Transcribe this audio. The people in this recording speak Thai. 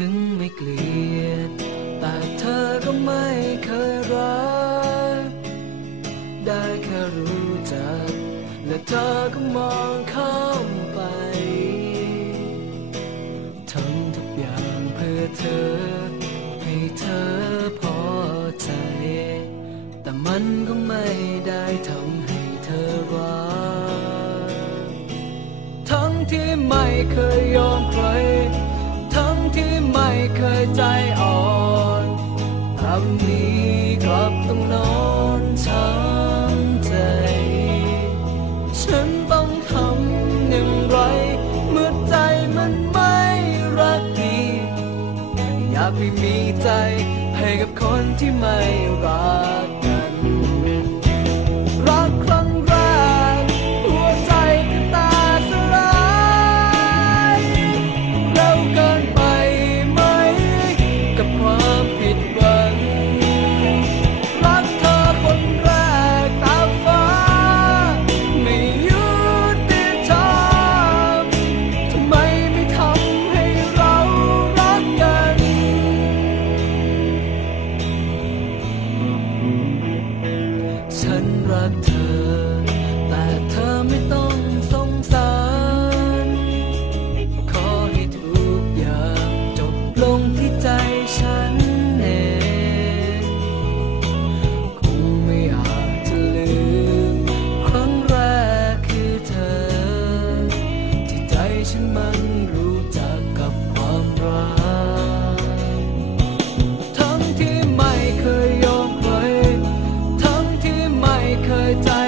ถึงไม่เกลียด แต่เธอก็ไม่เคยรัก ได้แค่รู้จัก และเธอก็มองข้ามไปทำทุกอย่างเพื่อเธอ ให้เธอพอใจ แต่มันก็ไม่ได้ทำให้เธอรัก ทั้งที่ไม่เคยยอมใคร ที่ไม่เคยใจอ่อนทำนี้กลับต้องนอนช้ำใจ ฉันต้องทำอย่างไร เมื่อใจมันไม่รักดี อยากไม่มีใจให้กับคนที่ไม่รัก tight, tight.